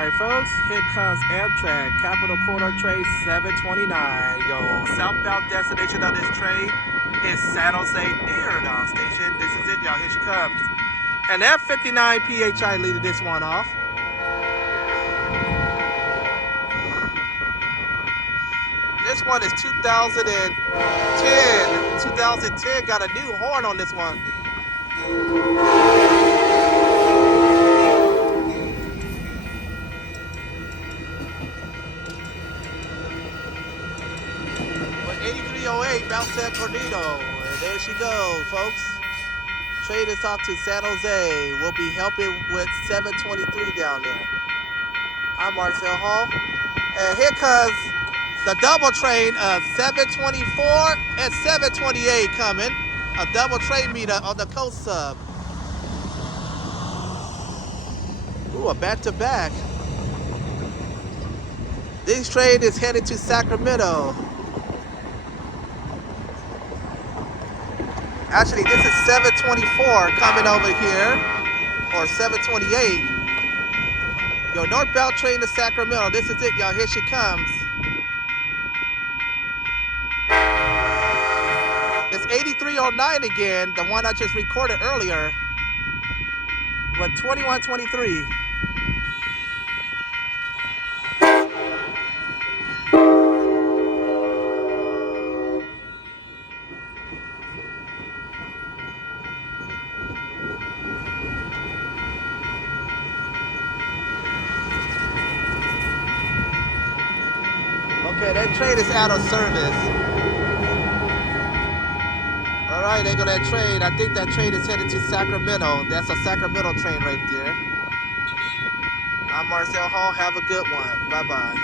Alright folks, here comes Amtrak, Capital Corridor Train 729. Yo, southbound destination of this train is San Jose Diridon Station. This is it, y'all, here she comes. And F59 PHI leading this one off. This one is 2010. 2010 got a new horn on this one. But 8308 Mount San Cornito. And there she goes, folks. Train is off to San Jose. We'll be helping with 723 down there. I'm Marcel Hall. And here comes the double train of 724 and 728 coming. A double train meter on the coast sub. Ooh, a back-to-back. This train is headed to Sacramento. Actually, this is 724 coming over here, or 728. Yo, northbound train to Sacramento. This is it, y'all. Here she comes. It's 8309 again, the one I just recorded earlier, but 2123. Okay, that train is out of service. All right, there go that train. I think that train is headed to Sacramento. That's a Sacramento train right there. I'm Marcel Hall. Have a good one. Bye-bye.